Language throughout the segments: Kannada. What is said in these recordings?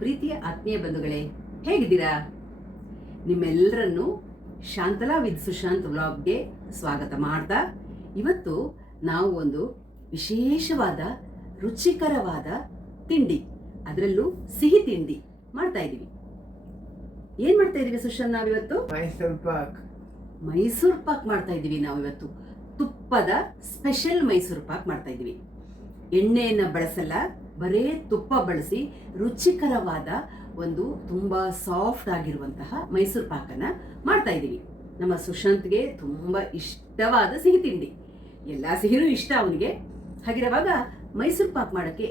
ಪ್ರೀತಿಯ ಆತ್ಮೀಯ ಬಂಧುಗಳೇ, ಹೇಗಿದ್ದೀರಾ? ನಿಮ್ಮೆಲ್ಲರನ್ನು ಶಾಂತಲಾ ವಿತ್ ಸುಶಾಂತ್ ವ್ಲಾಗ್ಗೆ ಸ್ವಾಗತ ಮಾಡ್ತಾ, ಇವತ್ತು ನಾವು ಒಂದು ವಿಶೇಷವಾದ ರುಚಿಕರವಾದ ತಿಂಡಿ, ಅದರಲ್ಲೂ ಸಿಹಿ ತಿಂಡಿ ಮಾಡ್ತಾ ಇದ್ದೀವಿ. ಏನ್ ಮಾಡ್ತಾ ಇದೀವಿ ಸುಶಾಂತ್? ನಾವಿವತ್ತು ಮೈಸೂರು ಪಾಕ್ ಮಾಡ್ತಾ ಇದ್ದೀವಿ. ನಾವಿವತ್ತು ತುಪ್ಪದ ಸ್ಪೆಷಲ್ ಮೈಸೂರು ಪಾಕ್ ಮಾಡ್ತಾ ಇದ್ದೀವಿ. ಎಣ್ಣೆಯನ್ನು ಬಳಸಲ್ಲ, ಬರೇ ತುಪ್ಪ ಬಳಸಿ ರುಚಿಕರವಾದ ಒಂದು ತುಂಬಾ ಸಾಫ್ಟ್ ಆಗಿರುವಂತಹ ಮೈಸೂರು ಪಾಕನ್ನ ಮಾಡ್ತಾ ಇದ್ದೀವಿ. ನಮ್ಮ ಸುಶಾಂತ್ಗೆ ತುಂಬಾ ಇಷ್ಟವಾದ ಸಿಹಿ ತಿಂಡಿ, ಎಲ್ಲ ಸಿಹಿನೂ ಇಷ್ಟ ಅವನಿಗೆ. ಹಾಗಿರುವಾಗ ಮೈಸೂರು ಪಾಕ್ ಮಾಡೋಕ್ಕೆ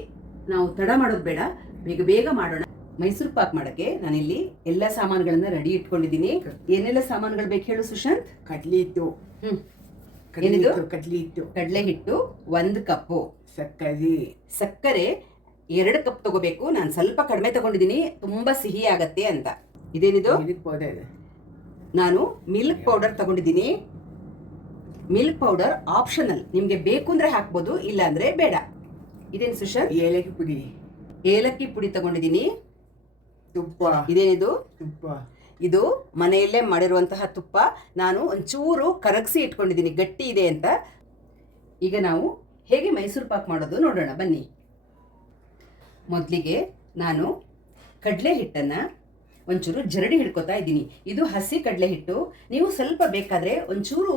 ನಾವು ತಡ ಮಾಡೋದು ಬೇಡ, ಬೇಗ ಬೇಗ ಮಾಡೋಣ. ಮೈಸೂರು ಪಾಕ್ ಮಾಡೋಕ್ಕೆ ನಾನಿಲ್ಲಿ ಎಲ್ಲ ಸಾಮಾನುಗಳನ್ನ ರೆಡಿ ಇಟ್ಕೊಂಡಿದ್ದೀನಿ. ಏನೆಲ್ಲ ಸಾಮಾನುಗಳು ಬೇಕು ಹೇಳು ಸುಶಾಂತ್? ಕಡ್ಲೆ ಹಿಟ್ಟು, ಏನಿದು? ಕಡ್ಲೆ ಹಿಟ್ಟು, ಕಡಲೆ ಹಿಟ್ಟು 1 ಕಪ್ಪು, ಸಕ್ಕರೆ 2 ಕಪ್ ತಗೋಬೇಕು. ನಾನು ಸ್ವಲ್ಪ ಕಡಿಮೆ ತಗೊಂಡಿದ್ದೀನಿ, ತುಂಬಾ ಸಿಹಿ ಆಗತ್ತೆ ಅಂತ. ಇದೇನಿದು? Milk powder. ನಾನು ಮಿಲ್ಕ್ ಪೌಡರ್ ತಗೊಂಡಿದ್ದೀನಿ. ಮಿಲ್ಕ್ ಪೌಡರ್ ಆಪ್ಷನಲ್, ನಿಮ್ಗೆ ಬೇಕು ಅಂದ್ರೆ ಹಾಕ್ಬೋದು, ಇಲ್ಲ ಅಂದ್ರೆ ಬೇಡ. ಇದೇನು ಸುಶಾಂತ್? ಏಲಕ್ಕಿ ಪುಡಿ. ಏಲಕ್ಕಿ ಪುಡಿ ತಗೊಂಡಿದ್ದೀನಿ. ತುಪ್ಪ. ಇದೇನಿದು? ತುಪ್ಪ. ಇದು ಮನೆಯಲ್ಲೇ ಮಾಡಿರುವಂತಹ ತುಪ್ಪ. ನಾನು ಒಂಚೂರು ಕರಗಿಸಿ ಇಟ್ಕೊಂಡಿದ್ದೀನಿ, ಗಟ್ಟಿ ಇದೆ ಅಂತ. ಈಗ ನಾವು ಹೇಗೆ ಮೈಸೂರು ಪಾಕ್ ಮಾಡೋದು ನೋಡೋಣ ಬನ್ನಿ. ಮೊದಲಿಗೆ ನಾನು ಕಡಲೆ ಹಿಟ್ಟನ್ನು ಒಂಚೂರು ಜರಡಿ ಹಿಡ್ಕೊತಾ ಇದ್ದೀನಿ. ಇದು ಹಸಿ ಕಡಲೆ ಹಿಟ್ಟು. ನೀವು ಸ್ವಲ್ಪ ಬೇಕಾದರೆ ಒಂಚೂರು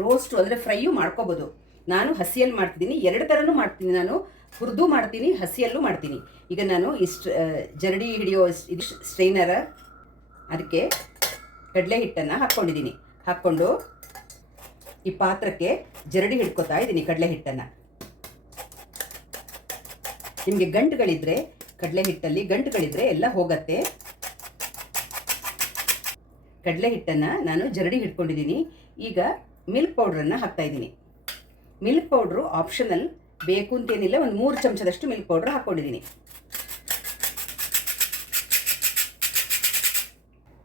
ರೋಸ್ಟ್ ಅಂದರೆ ಫ್ರೈಯು ಮಾಡ್ಕೋಬೋದು. ನಾನು ಹಸಿಯಲ್ಲಿ ಮಾಡ್ತಿದ್ದೀನಿ, 2 ಥರನೂ ಮಾಡ್ತೀನಿ. ನಾನು ಹುರಿದು ಮಾಡ್ತೀನಿ, ಹಸಿಯಲ್ಲೂ ಮಾಡ್ತೀನಿ. ಈಗ ನಾನು ಜರಡಿ ಹಿಡಿಯೋ ಇದು ಸ್ಟ್ರೈನರ, ಅದಕ್ಕೆ ಕಡಲೆ ಹಿಟ್ಟನ್ನು ಹಾಕ್ಕೊಂಡಿದ್ದೀನಿ. ಹಾಕ್ಕೊಂಡು ಈ ಪಾತ್ರಕ್ಕೆ ಜರಡಿ ಹಿಡ್ಕೊತಾ ಇದ್ದೀನಿ ಕಡಲೆ ಹಿಟ್ಟನ್ನು. ನಿಮಗೆ ಗಂಟುಗಳಿದ್ರೆ, ಕಡಲೆ ಹಿಟ್ಟಲ್ಲಿ ಗಂಟುಗಳಿದ್ರೆ ಎಲ್ಲ ಹೋಗತ್ತೆ. ಕಡಲೆ ಹಿಟ್ಟನ್ನು ನಾನು ಜರಡಿ ಹಿಡ್ಕೊಂಡಿದ್ದೀನಿ. ಈಗ ಮಿಲ್ಕ್ ಪೌಡ್ರನ್ನು ಹಾಕ್ತಾ ಇದ್ದೀನಿ. ಮಿಲ್ಕ್ ಪೌಡ್ರು ಆಪ್ಷನಲ್, ಬೇಕು ಅಂತೇನಿಲ್ಲ. ಒಂದು 3 ಚಮಚದಷ್ಟು ಮಿಲ್ಕ್ ಪೌಡ್ರ್ ಹಾಕ್ಕೊಂಡಿದ್ದೀನಿ.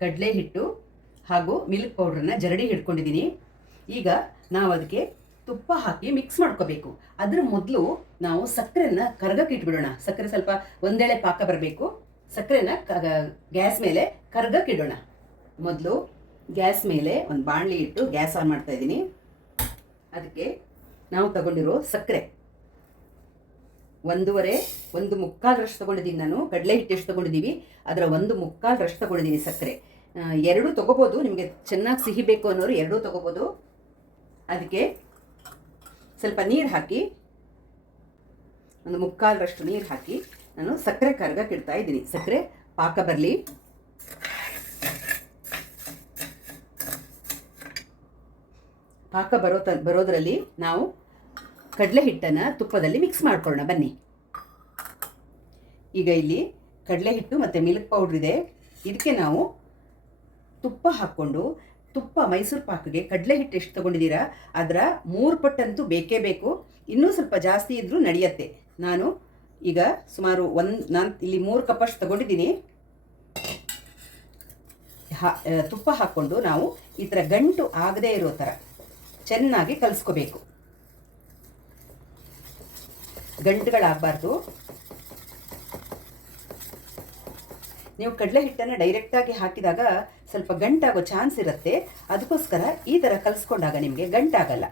ಕಡಲೆ ಹಿಟ್ಟು ಹಾಗೂ ಮಿಲ್ಕ್ ಪೌಡ್ರನ್ನ ಜರಡಿ ಹಿಡ್ಕೊಂಡಿದ್ದೀನಿ. ಈಗ ನಾವು ಅದಕ್ಕೆ ತುಪ್ಪ ಹಾಕಿ ಮಿಕ್ಸ್ ಮಾಡ್ಕೋಬೇಕು. ಅದ್ರ ಮೊದಲು ನಾವು ಸಕ್ಕರೆನ ಕರಗಕ್ಕೆ ಇಟ್ಬಿಡೋಣ. ಸಕ್ಕರೆ ಸ್ವಲ್ಪ ಒಂದೇಳೆ ಪಾಕ ಬರಬೇಕು. ಸಕ್ಕರೆನ ಗ್ಯಾಸ್ ಮೇಲೆ ಕರಗಕ್ಕೆ ಇಡೋಣ. ಮೊದಲು ಗ್ಯಾಸ್ ಮೇಲೆ ಒಂದು ಬಾಣಲಿ ಇಟ್ಟು ಗ್ಯಾಸ್ ಆನ್ ಮಾಡ್ತಾ ಇದ್ದೀನಿ. ಅದಕ್ಕೆ ನಾವು ತಗೊಂಡಿರೋ ಸಕ್ಕರೆ 1.25 ತಗೊಂಡಿದ್ದೀನಿ ನಾನು. ಕಡಲೆ ಹಿಟ್ಟು ಎಷ್ಟು ತಗೊಂಡಿದ್ದೀವಿ ಅದರ 1/4 ತಗೊಂಡಿದ್ದೀನಿ ಸಕ್ಕರೆ. 2 ತಗೋಬೋದು, ನಿಮಗೆ ಚೆನ್ನಾಗಿ ಸಿಹಿ ಬೇಕು ಅನ್ನೋರು 2 ತಗೋಬೋದು. ಅದಕ್ಕೆ ಸ್ವಲ್ಪ ನೀರು ಹಾಕಿ, 1/4 ನೀರು ಹಾಕಿ ನಾನು ಸಕ್ಕರೆ ಕರಗಕ್ಕೆ ಇಡ್ತಾ ಇದ್ದೀನಿ. ಸಕ್ಕರೆ ಪಾಕ ಬರಲಿ. ಪಾಕ ಬರೋದರಲ್ಲಿ ನಾವು ಕಡಲೆ ಹಿಟ್ಟನ್ನು ತುಪ್ಪದಲ್ಲಿ ಮಿಕ್ಸ್ ಮಾಡ್ಕೊಳ್ಳೋಣ ಬನ್ನಿ. ಈಗ ಇಲ್ಲಿ ಕಡಲೆ ಹಿಟ್ಟು ಮತ್ತು ಮಿಲ್ಕ್ ಪೌಡ್ರ್ ಇದೆ. ಇದಕ್ಕೆ ನಾವು ತುಪ್ಪ ಹಾಕ್ಕೊಂಡು, ತುಪ್ಪ ಮೈಸೂರು ಪಾಕಿಗೆ ಕಡಲೆ ಹಿಟ್ಟು ಎಷ್ಟು ತೊಗೊಂಡಿದ್ದೀರಾ ಅದರ 3 ಪಟ್ಟಂತೂ ಬೇಕೇ ಬೇಕು. ಇನ್ನೂ ಸ್ವಲ್ಪ ಜಾಸ್ತಿ ಇದ್ದರೂ ನಡೆಯುತ್ತೆ. ನಾನು ಈಗ ಸುಮಾರು ನಾನು ಇಲ್ಲಿ 3 ಕಪ್ಪಷ್ಟು ತೊಗೊಂಡಿದ್ದೀನಿ. ತುಪ್ಪ ಹಾಕ್ಕೊಂಡು ನಾವು ಈ ಥರ ಗಂಟು ಆಗದೇ ಇರೋ ಥರ ಚೆನ್ನಾಗಿ ಕಲಿಸ್ಕೋಬೇಕು. ಗಂಟುಗಳಾಗಬಾರ್ದು. ನೀವು ಕಡಲೆ ಹಿಟ್ಟನ್ನು ಡೈರೆಕ್ಟಾಗಿ ಹಾಕಿದಾಗ ಸ್ವಲ್ಪ ಗಂಟಾಗೋ ಚಾನ್ಸ್ ಇರುತ್ತೆ. ಅದಕ್ಕೋಸ್ಕರ ಈ ಥರ ಕಲಿಸ್ಕೊಂಡಾಗ ನಿಮಗೆ ಗಂಟಾಗಲ್ಲ.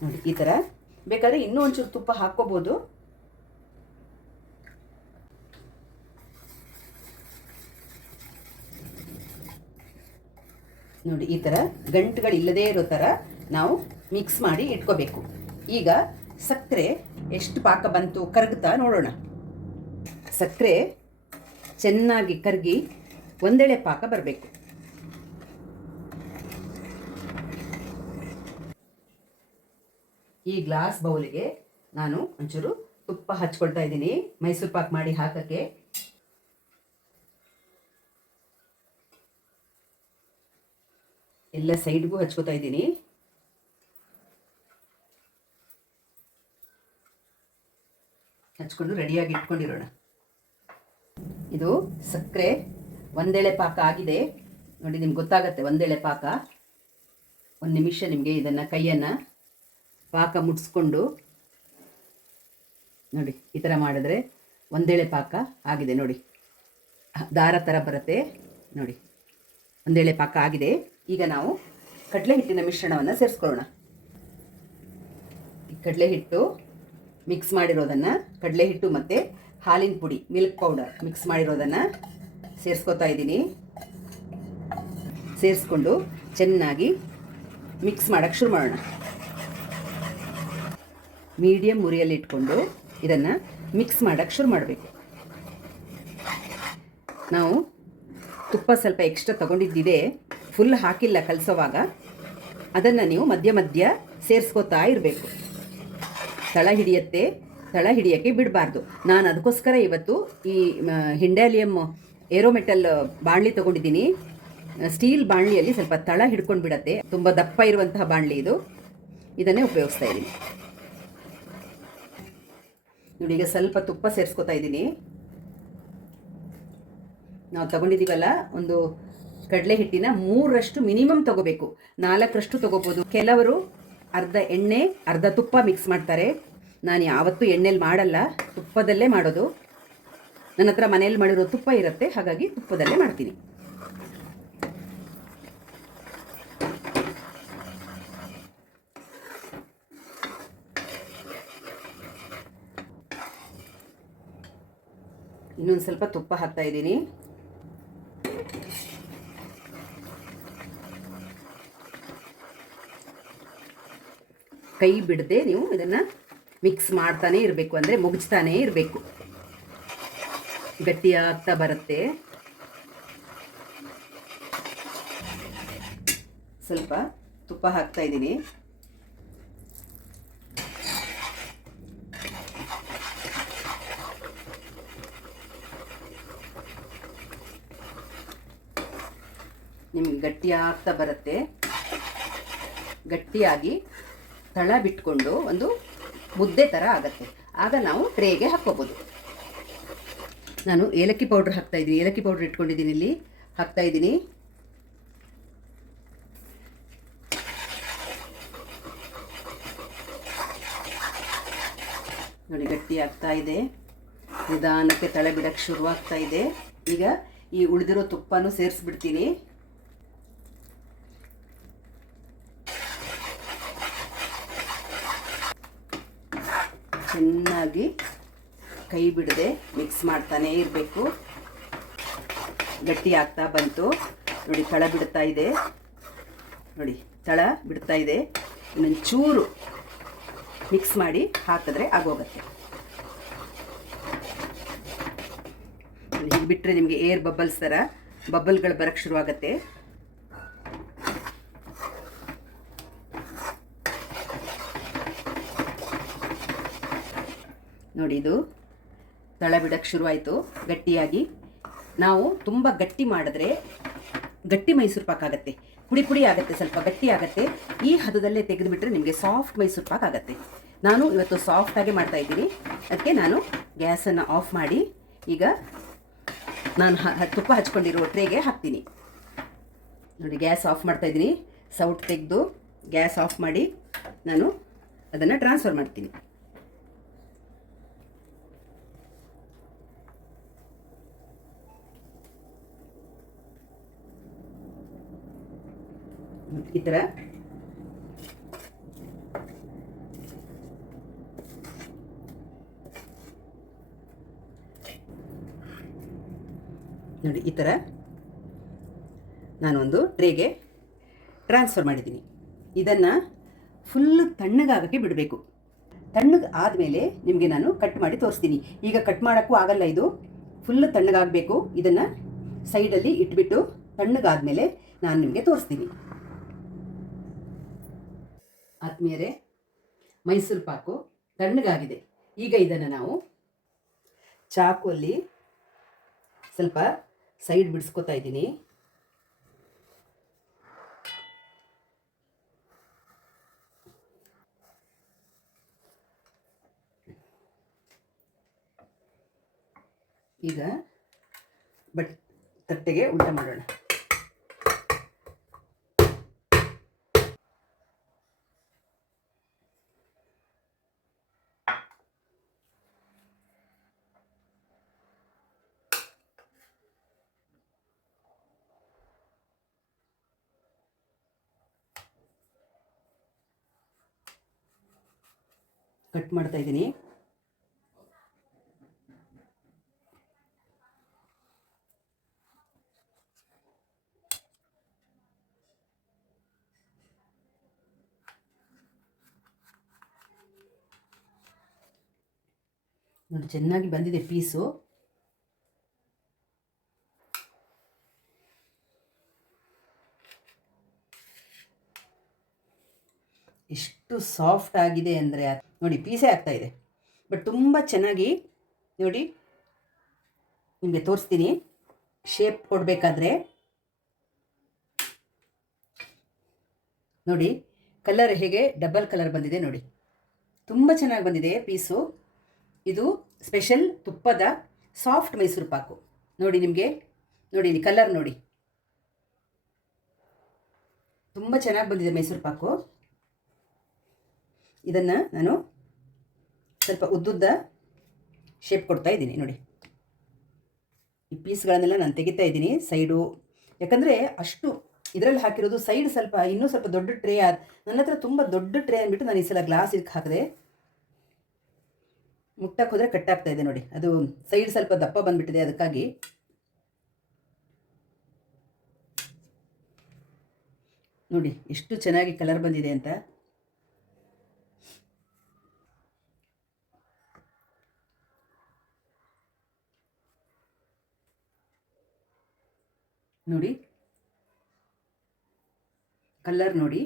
ನೋಡಿ, ಈ ಥರ. ಬೇಕಾದ್ರೆ ಇನ್ನೂ ಒಂಚೂರು ತುಪ್ಪ ಹಾಕ್ಕೋಬೋದು. ನೋಡಿ, ಈ ಥರ ಗಂಟುಗಳಿಲ್ಲದೇ ಇರೋ ಥರ ನಾವು ಮಿಕ್ಸ್ ಮಾಡಿ ಇಟ್ಕೋಬೇಕು. ಈಗ ಸಕ್ಕರೆ ಎಷ್ಟು ಪಾಕ ಬಂತು ಕರಗುತ್ತಾ ನೋಡೋಣ. ಸಕ್ಕರೆ ಚೆನ್ನಾಗಿ ಕರಗಿ ಒಂದೆಳೆ ಪಾಕ ಬರಬೇಕು. ಈ ಗ್ಲಾಸ್ ಬೌಲಿಗೆ ನಾನು ಒಂಚೂರು ತುಪ್ಪ ಹಚ್ಕೊಳ್ತಾ ಇದ್ದೀನಿ ಮೈಸೂರು ಪಾಕ್ ಮಾಡಿ ಹಾಕಕ್ಕೆ. ಎಲ್ಲ ಸೈಡ್ಗೂ ಹಚ್ಕೋತಾ ಇದ್ದೀನಿ. ಹಚ್ಕೊಂಡು ರೆಡಿಯಾಗಿ ಇಟ್ಕೊಂಡಿರೋಣ. ಇದು ಸಕ್ಕರೆ ಒಂದೆಳೆ ಪಾಕ ಆಗಿದೆ ನೋಡಿ, ನಿಮ್ಗೆ ಗೊತ್ತಾಗತ್ತೆ ಒಂದೆಳೆ ಪಾಕ. 1 ನಿಮಿಷ ನಿಮಗೆ ಇದನ್ನು ಕೈಯನ್ನು ಪಾಕ ಮುಟ್ಸ್ಕೊಂಡು ನೋಡಿ ಈ ಥರ ಮಾಡಿದ್ರೆ ಒಂದೇಳೆ ಪಾಕ ಆಗಿದೆ ನೋಡಿ, ದಾರ ಥರ ಬರುತ್ತೆ ನೋಡಿ, ಒಂದೇಳೆ ಪಾಕ ಆಗಿದೆ. ಈಗ ನಾವು ಕಡಲೆ ಹಿಟ್ಟಿನ ಮಿಶ್ರಣವನ್ನು ಸೇರಿಸ್ಕೊಳ್ಳೋಣ. ಈ ಕಡಲೆ ಹಿಟ್ಟು ಮಿಕ್ಸ್ ಮಾಡಿರೋದನ್ನು, ಕಡಲೆ ಹಿಟ್ಟು ಮತ್ತು ಹಾಲಿನ ಪುಡಿ ಮಿಲ್ಕ್ ಪೌಡರ್ ಮಿಕ್ಸ್ ಮಾಡಿರೋದನ್ನು ಸೇರಿಸ್ಕೊತಾ ಇದ್ದೀನಿ. ಸೇರಿಸ್ಕೊಂಡು ಚೆನ್ನಾಗಿ ಮಿಕ್ಸ್ ಮಾಡೋಕ್ಕೆ ಶುರು ಮಾಡೋಣ. ಮೀಡಿಯಮ್ ಉರಿಯಲ್ಲಿ ಇಟ್ಕೊಂಡು ಇದನ್ನು ಮಿಕ್ಸ್ ಮಾಡೋಕ್ಕೆ ಶುರು ಮಾಡಬೇಕು. ನಾವು ತುಪ್ಪ ಸ್ವಲ್ಪ ಎಕ್ಸ್ಟ್ರಾ ತೊಗೊಂಡಿದ್ದಿದೆ, ಫುಲ್ ಹಾಕಿಲ್ಲ ಕಲಸೋವಾಗ. ಅದನ್ನು ನೀವು ಮಧ್ಯ ಮಧ್ಯ ಸೇರಿಸ್ಕೋತಾ ಇರಬೇಕು. ತಳ ಹಿಡಿಯೋಕ್ಕೆ ಬಿಡಬಾರ್ದು. ನಾನು ಅದಕ್ಕೋಸ್ಕರ ಇವತ್ತು ಈ ಹಿಂಡಾಲಿಯಮ್ ಏರೋಮೆಟಲ್ ಬಾಣಲಿ ತೊಗೊಂಡಿದ್ದೀನಿ. ಸ್ಟೀಲ್ ಬಾಣಲಿಯಲ್ಲಿ ಸ್ವಲ್ಪ ತಳ ಹಿಡ್ಕೊಂಡು ಬಿಡತ್ತೆ, ತುಂಬ ದಪ್ಪ ಇರುವಂತಹ ಬಾಣಲಿ ಇದು. ಇದನ್ನೇ ಉಪಯೋಗಿಸ್ತಾ ಇದ್ದೀನಿ ನೋಡಿ. ಈಗ ಸ್ವಲ್ಪ ತುಪ್ಪ ಸೇರಿಸ್ಕೊತಾ ಇದ್ದೀನಿ. ನಾವು ತಗೊಂಡಿದ್ದೀವಲ್ಲ, ಒಂದು ಕಡಲೆ ಹಿಟ್ಟಿನ 3ರಷ್ಟು ಮಿನಿಮಮ್ ತಗೋಬೇಕು. 4ರಷ್ಟು ತಗೋಬೋದು. ಕೆಲವರು ಅರ್ಧ ಎಣ್ಣೆ ಅರ್ಧ ತುಪ್ಪ ಮಿಕ್ಸ್ ಮಾಡ್ತಾರೆ. ನಾನು ಯಾವತ್ತೂ ಎಣ್ಣೆಲಿ ಮಾಡಲ್ಲ, ತುಪ್ಪದಲ್ಲೇ ಮಾಡೋದು. ನನ್ನ ಹತ್ರ ಮನೆಯಲ್ಲಿ ಮಾಡಿರೋ ತುಪ್ಪ ಇರುತ್ತೆ, ಹಾಗಾಗಿ ತುಪ್ಪದಲ್ಲೇ ಮಾಡ್ತೀನಿ. ಇನ್ನೊಂದು ಸ್ವಲ್ಪ ತುಪ್ಪ ಹಾಕ್ತಾ ಇದ್ದೀನಿ. ಕೈ ಬಿಡದೆ ನೀವು ಇದನ್ನು ಮಿಕ್ಸ್ ಮಾಡ್ತಾನೆ ಇರಬೇಕು, ಅಂದರೆ ಮುಗಿಸ್ತಾನೇ ಇರಬೇಕು. ಗಟ್ಟಿಯಾಗ್ತಾ ಬರುತ್ತೆ. ಸ್ವಲ್ಪ ತುಪ್ಪ ಹಾಕ್ತಾ ಇದ್ದೀನಿ. ನಿಮಗೆ ಗಟ್ಟಿಯಾಗ್ತಾ ಬರುತ್ತೆ. ಗಟ್ಟಿಯಾಗಿ ತಳ ಬಿಟ್ಕೊಂಡು ಒಂದು ಮುದ್ದೆ ಥರ ಆಗುತ್ತೆ. ಆಗ ನಾವು ಟ್ರೇಗೆ ಹಾಕ್ಕೋಬೋದು. ನಾನು ಏಲಕ್ಕಿ ಪೌಡ್ರ್ ಹಾಕ್ತಾ ಇದ್ದೀನಿ. ಏಲಕ್ಕಿ ಪೌಡ್ರ್ ಇಟ್ಕೊಂಡಿದ್ದೀನಿ, ಇಲ್ಲಿ ಹಾಕ್ತಾ ಇದ್ದೀನಿ. ನೋಡಿ, ಗಟ್ಟಿ ಆಗ್ತಾ ಇದೆ. ನಿಧಾನಕ್ಕೆ ತಳ ಬಿಡಕ್ಕೆ ಶುರುವಾಗ್ತಾ ಇದೆ. ಈಗ ಈ ಉಳಿದಿರೋ ತುಪ್ಪನೂ ಸೇರಿಸ್ಬಿಡ್ತೀನಿ. ಚೆನ್ನಾಗಿ ಕೈ ಬಿಡದೆ ಮಿಕ್ಸ್ ಮಾಡ್ತಾನೇ ಇರಬೇಕು. ಗಟ್ಟಿ ಆಗ್ತಾ ಬಂತು ನೋಡಿ, ತಳ ಬಿಡ್ತಾ ಇದೆ ನೋಡಿ, ತಳ ಬಿಡ್ತಾ ಇದೆ. ಇನ್ನೊಂದು ಚೂರು ಮಿಕ್ಸ್ ಮಾಡಿ ಹಾಕಿದ್ರೆ ಆಗೋಗುತ್ತೆ. ಹೀಗೆ ಬಿಟ್ಟರೆ ನಿಮಗೆ ಏರ್ ಬಬಲ್ಸ್ ಥರ ಬಬಲ್ಗಳು ಬರೋಕ್ಕೆ ಶುರುವಾಗತ್ತೆ. ನೋಡಿ, ಇದು ತಳ ಬಿಡಕ್ಕೆ ಶುರುವಾಯಿತು ಗಟ್ಟಿಯಾಗಿ. ನಾವು ತುಂಬ ಗಟ್ಟಿ ಮಾಡಿದ್ರೆ ಗಟ್ಟಿ ಮೈಸೂರು ಪಾಕ್ ಆಗುತ್ತೆ, ಪುಡಿ ಪುಡಿ ಆಗುತ್ತೆ, ಸ್ವಲ್ಪ ಗಟ್ಟಿ ಆಗುತ್ತೆ. ಈ ಹದದಲ್ಲೇ ತೆಗೆದುಬಿಟ್ರೆ ನಿಮಗೆ ಸಾಫ್ಟ್ ಮೈಸೂರು ಪಾಕ್ ಆಗುತ್ತೆ. ನಾನು ಇವತ್ತು ಸಾಫ್ಟಾಗೆ ಮಾಡ್ತಾ ಇದ್ದೀನಿ, ಅದಕ್ಕೆ ನಾನು ಗ್ಯಾಸನ್ನು ಆಫ್ ಮಾಡಿ ಈಗ ನಾನು ತುಪ್ಪ ಹಚ್ಕೊಂಡಿರೋ ಟ್ರೇಗೆ ಹಾಕ್ತೀನಿ. ನೋಡಿ, ಗ್ಯಾಸ್ ಆಫ್ ಮಾಡ್ತಾ ಇದ್ದೀನಿ. ಸೌಟ್ ತೆಗೆದು ಗ್ಯಾಸ್ ಆಫ್ ಮಾಡಿ ನಾನು ಅದನ್ನು ಟ್ರಾನ್ಸ್ಫರ್ ಮಾಡ್ತೀನಿ. ಈ ಥರ ನೋಡಿ, ಈ ಥರ ನಾನೊಂದು ಟ್ರೇಗೆ ಟ್ರಾನ್ಸ್ಫರ್ ಮಾಡಿದ್ದೀನಿ. ಇದನ್ನು ಫುಲ್ ತಣ್ಣಗಾಗೋಕ್ಕೆ ಬಿಡಬೇಕು. ತಣ್ಣಗೆ ಆದಮೇಲೆ ನಿಮಗೆ ನಾನು ಕಟ್ ಮಾಡಿ ತೋರಿಸ್ತೀನಿ. ಈಗ ಕಟ್ ಮಾಡೋಕ್ಕೂ ಆಗಲ್ಲ, ಇದು ಫುಲ್ ತಣ್ಣಗಾಗಬೇಕು. ಇದನ್ನು ಸೈಡಲ್ಲಿ ಇಟ್ಬಿಟ್ಟು ತಣ್ಣಗಾದಮೇಲೆ ನಾನು ನಿಮಗೆ ತೋರಿಸ್ತೀನಿ. ಆತ್ಮೀಯರೇ, ಮೈಸೂರು ಪಾಕು ತಣ್ಣಗಾಗಿದೆ. ಈಗ ಇದನ್ನು ನಾವು ಚಾಕುವಲ್ಲಿ ಸ್ವಲ್ಪ ಸೈಡ್ ಬಿಡಿಸ್ಕೊತಾ ಇದ್ದೀನಿ. ಈಗ ತಟ್ಟೆಗೆ ಉಲ್ಟ ಮಾಡೋಣ. ಕಟ್ ಮಾಡ್ತಾ ಇದ್ದೀನಿ. ನೋಡಿ ಚೆನ್ನಾಗಿ ಬಂದಿದೆ ಪೀಸು. ಎಷ್ಟು ಸಾಫ್ಟ್ ಆಗಿದೆ ಅಂದರೆ ನೋಡಿ, ಪೀಸೇ ಆಗ್ತಾ ಇದೆ. ಬಟ್ ತುಂಬ ಚೆನ್ನಾಗಿ ನೋಡಿ, ನಿಮಗೆ ತೋರಿಸ್ತೀನಿ. ಶೇಪ್ ಕೊಡಬೇಕಾದ್ರೆ ನೋಡಿ, ಕಲರ್ ಹೇಗೆ ಡಬಲ್ ಕಲರ್ ಬಂದಿದೆ ನೋಡಿ, ತುಂಬ ಚೆನ್ನಾಗಿ ಬಂದಿದೆ ಪೀಸು. ಇದು ಸ್ಪೆಷಲ್ ತುಪ್ಪದ ಸಾಫ್ಟ್ ಮೈಸೂರು ಪಾಕು. ನೋಡಿ ನಿಮಗೆ, ನೋಡಿ ಕಲರ್ ನೋಡಿ, ತುಂಬ ಚೆನ್ನಾಗಿ ಬಂದಿದೆ ಮೈಸೂರು ಪಾಕು. ಇದನ್ನು ನಾನು ಸ್ವಲ್ಪ ಉದ್ದುದ್ದ ಶೇಪ್ ಕೊಡ್ತಾ ಇದ್ದೀನಿ. ನೋಡಿ, ಈ ಪೀಸ್ಗಳನ್ನೆಲ್ಲ ನಾನು ತೆಗಿತಾ ಇದ್ದೀನಿ ಸೈಡು, ಯಾಕಂದರೆ ಅಷ್ಟು ಇದರಲ್ಲಿ ಹಾಕಿರೋದು. ಸೈಡ್ ಸ್ವಲ್ಪ ಇನ್ನೂ ಸ್ವಲ್ಪ ದೊಡ್ಡ ಟ್ರೇ, ನನ್ನ ಹತ್ರ ತುಂಬ ದೊಡ್ಡ ಟ್ರೇ ಅಂದ್ಬಿಟ್ಟು ನಾನು ಈ ಸಲ ಗ್ಲಾಸ್ ಇದಕ್ಕೆ ಹಾಕಿದೆ. ಮುಟ್ಟಕ್ಕೆ ಹೋದರೆ ಕಟ್ಟಾಗ್ತಾ ಇದೆ ನೋಡಿ, ಅದು ಸೈಡ್ ಸ್ವಲ್ಪ ದಪ್ಪ ಬಂದುಬಿಟ್ಟಿದೆ. ಅದಕ್ಕಾಗಿ ನೋಡಿ ಎಷ್ಟು ಚೆನ್ನಾಗಿ ಕಲರ್ ಬಂದಿದೆ ಅಂತ. ನೋಡಿ ಕಲರ್ ನೋಡಿ,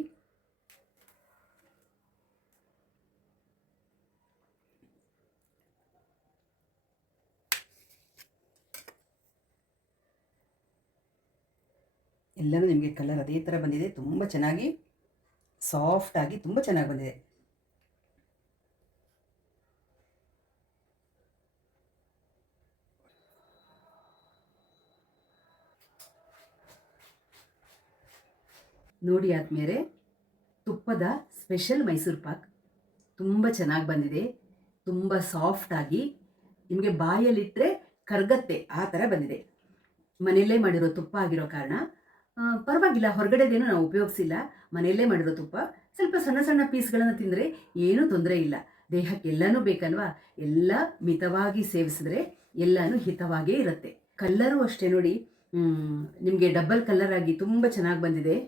ಎಲ್ಲರೂ ನಿಮಗೆ ಕಲರ್ ಅದೇ ಥರ ಬಂದಿದೆ. ತುಂಬ ಚೆನ್ನಾಗಿ ಸಾಫ್ಟಾಗಿ ತುಂಬ ಚೆನ್ನಾಗಿ ಬಂದಿದೆ. ನೋಡಿ ಆದಮೇಲೆ ತುಪ್ಪದ ಸ್ಪೆಷಲ್ ಮೈಸೂರು ಪಾಕ್ ತುಂಬ ಚೆನ್ನಾಗಿ ಬಂದಿದೆ. ತುಂಬ ಸಾಫ್ಟಾಗಿ ನಿಮಗೆ ಬಾಯಲ್ಲಿಟ್ಟರೆ ಕರಗತ್ತೆ ಆ ಥರ ಬಂದಿದೆ. ಮನೆಯಲ್ಲೇ ಮಾಡಿರೋ ತುಪ್ಪ ಆಗಿರೋ ಕಾರಣ ಪರವಾಗಿಲ್ಲ, ಹೊರಗಡೆದೇನು ನಾವು ಉಪಯೋಗಿಸಿಲ್ಲ. ಮನೆಯಲ್ಲೇ ಮಾಡಿರೋ ತುಪ್ಪ. ಸ್ವಲ್ಪ ಸಣ್ಣ ಸಣ್ಣ ಪೀಸ್ಗಳನ್ನು ತಿಂದರೆ ಏನೂ ತೊಂದರೆ ಇಲ್ಲ. ದೇಹಕ್ಕೆ ಎಲ್ಲನೂ ಬೇಕಲ್ವಾ, ಎಲ್ಲ ಮಿತವಾಗಿ ಸೇವಿಸಿದ್ರೆ ಎಲ್ಲನೂ ಹಿತವಾಗೇ ಇರುತ್ತೆ. ಕಲ್ಲರು ಅಷ್ಟೇ ನೋಡಿ, ನಿಮಗೆ ಡಬಲ್ ಕಲರ್ ಆಗಿ ತುಂಬ ಚೆನ್ನಾಗಿ ಬಂದಿದೆ.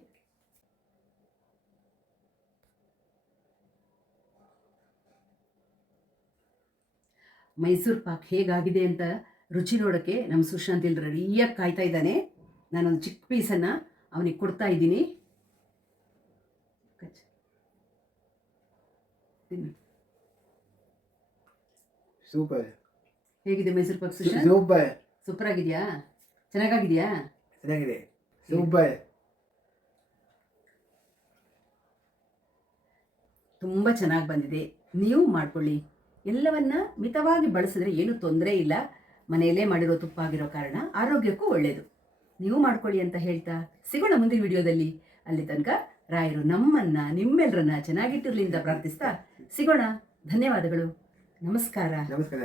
ಮೈಸೂರು ಪಾಕ್ ಹೇಗಾಗಿದೆ ಅಂತ ರುಚಿ ನೋಡೋಕ್ಕೆ ನಮ್ಮ ಸುಶಾಂತ್ ಇಲ್ಲಿ ರೆಡಿಯಾಗಿ ಕಾಯ್ತಾ ಇದ್ದಾನೆ. ನಾನೊಂದು ಚಿಕ್ಕ ಪೀಸನ್ನು ಅವನಿಗೆ ಕೊಡ್ತಾ ಇದ್ದೀನಿ. ಸೂಪರ್. ಹೇಗಿದೆ ಮೈಸೂರು ಪಾಕ್ ಸುಶಾಂತ್? ಸೂಪರ್. ಸೂಪರ್ ಆಗಿದೆಯಾ? ಚೆನ್ನಾಗಾಗಿದೆಯಾ? ಚೆನ್ನಾಗಿದೆ, ಸೂಪರ್. ತುಂಬ ಚೆನ್ನಾಗಿ ಬಂದಿದೆ. ನೀವು ಮಾಡ್ಕೊಳ್ಳಿ. ಎಲ್ಲವನ್ನ ಮಿತವಾಗಿ ಬಳಸಿದ್ರೆ ಏನೂ ತೊಂದರೆ ಇಲ್ಲ. ಮನೆಯಲ್ಲೇ ಮಾಡಿರೋ ತುಪ್ಪ ಆಗಿರೋ ಕಾರಣ ಆರೋಗ್ಯಕ್ಕೂ ಒಳ್ಳೆಯದು. ನೀವು ಮಾಡ್ಕೊಳ್ಳಿ ಅಂತ ಹೇಳ್ತಾ ಸಿಗೋಣ ಮುಂದಿನ ವಿಡಿಯೋದಲ್ಲಿ. ಅಲ್ಲಿ ತನಕ ರಾಯರು ನಮ್ಮನ್ನ ನಿಮ್ಮೆಲ್ಲರನ್ನ ಚೆನ್ನಾಗಿಟ್ಟಿರಲಿ ಅಂತ ಪ್ರಾರ್ಥಿಸ್ತಾ ಸಿಗೋಣ. ಧನ್ಯವಾದಗಳು. ನಮಸ್ಕಾರ. ನಮಸ್ಕಾರ.